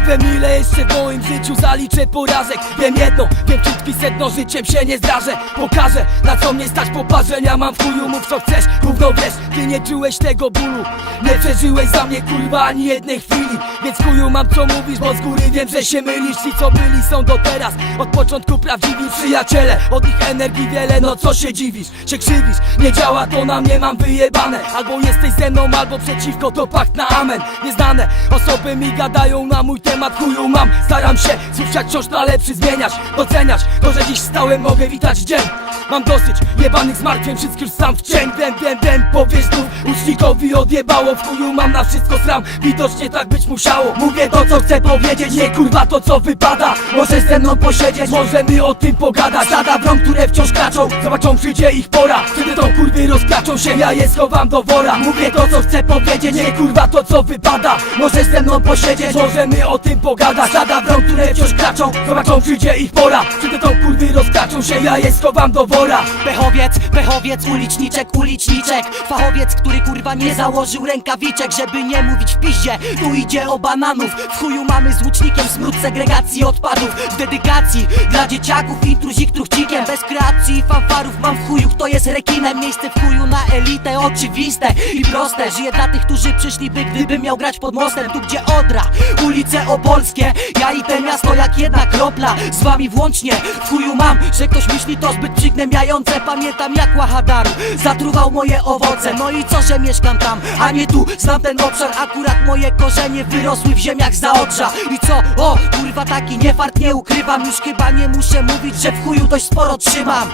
wiem ile jeszcze w moim życiu zaliczę porażek. Wiem jedno, wiem czutki sedno, życiem się nie zrażę Pokażę, na co mnie stać poparzenia Mam w chuju, mów co chcesz, gówno wiesz Ty nie czułeś tego bólu. Nie przeżyłeś za mnie kurwa ani jednej chwili. Więc chuju mam co mówisz, bo z góry wiem, że się mylisz. Ci co byli są do teraz, od początku prawdziwi przyjaciele Od ich energii wiele, no co się dziwisz? Się krzywisz, nie działa to na mnie, mam wyjebane. Albo jesteś ze mną, albo przeciwko, to pakt na amen. Nieznane osoby mi gadają na mój temat, chuju mam. Staram się słuchać wciąż na lepszy zmieniać Doceniać. To, że dziś stałem, mogę witać dzień. Mam dosyć jebanych z martwym, wszystkich już sam w cień. Wiem, wiem, wiem, powiesz znów Ucznikowi odjebało, w chuju mam na wszystko sram. Widocznie tak być musiało. Mówię to, co chcę powiedzieć, nie kurwa to, co wypada. Możesz ze mną posiedzieć, możemy o tym pogadać. Zada wrąg, które wciąż kraczą. Zobaczą, przyjdzie ich pora. Wtedy tą kurwy rozkraczą się, ja je schowam do wora. Mówię to, co chcę powiedzieć, nie kurwa to, co wypada. Możesz ze mną posiedzieć, możemy o tym pogadać Zada wrąg, które wciąż kraczą Zobaczą, przyjdzie ich pora. Wtedy tą kurwy rozkraczą się, ja je schowam do wora. Pechowiec, pechowiec, uliczniczek, uliczniczek. Fachowiec, który kurwa nie założył rękawiczek Żeby nie mówić w piździe, tu idzie o bananów. W chuju mamy z łucznikiem smród segregacji odpadów. W dedykacji dla dzieciaków intruzik truchcikiem. Bez kreacji i fanfarów mam w chuju kto jest rekinem. Miejsce w chuju na elitę oczywiste i proste. Żyję dla tych, którzy przyszliby gdybym miał grać pod mostem. Tu gdzie Odra, ulice Opolskie. Ja i te miasto jak jedna kropla. Z wami włącznie. W chuju mam, że ktoś myśli to zbyt przygnębiające Pamiętam jak Łahadaru zatruwał moje owoce. No i co, że mieszkam tam, a nie tu. Znam ten obszar, akurat moje korzenie wyrosły w ziemiach zaodrza I co, o kurwa taki niefart nie ukrywam. Już chyba nie muszę mówić, że w chuju dość sporo trzymam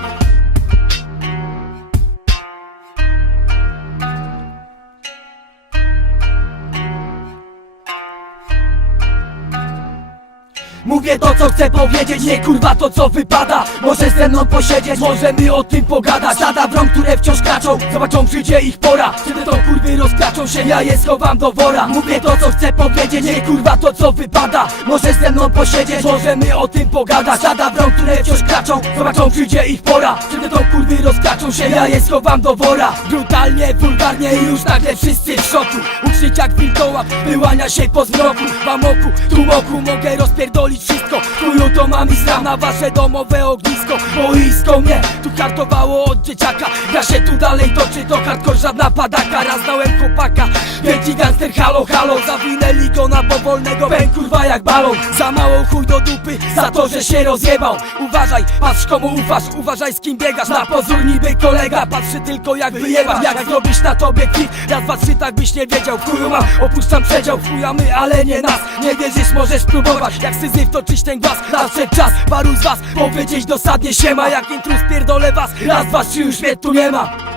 Mówię to co chcę powiedzieć, nie kurwa to co wypada. Możesz ze mną posiedzieć, możemy o tym pogadać. Zada wrąg, które wciąż kraczą, zobaczą przyjdzie ich pora. Wtedy to kurwy rozkraczą się, ja je schowam do wora. Mówię to co chcę powiedzieć, nie kurwa to co wypada. Możesz ze mną posiedzieć, możemy o tym pogadać. Zada wrąg, które wciąż kraczą, zobaczą przyjdzie ich pora. Wtedy to kurwy rozkraczą się, ja je schowam do wora. Brutalnie, wulgarnie i już nagle wszyscy w szoku. Ucznić jak wilkołap, wyłania się po zmroku. W amoku, tłumoku mogę rozpierdolić wszystko. Chuju to mam i sram na wasze domowe ognisko. Boisko mnie tu kartowało od dzieciaka. Ja się tu dalej toczy, to hardcore żadna padaka. Raz dałem chłopaka, wielki gangster halo halo. Zawinęli go na powolnego, pęk kurwa jak balon. Za mało chuj do dupy, za to, że się rozjebał. Uważaj, patrz komu ufasz, uważaj z kim biegasz. Na pozór niby kolega, patrzy tylko jak wyjebasz. Jak zrobisz na tobie kwit, raz, dwa, trzy tak byś nie wiedział. W chuju mam, opuszczam przedział, wchujamy, ale nie nas. Nie wierzysz, możesz próbować, jak syzyf toczyć ten głaz? Nadszedł czas, paru z was powiedzieć dosadnie siema. Jak intruz pierdolę was, raz, dwa, trzy już mnie tu nie ma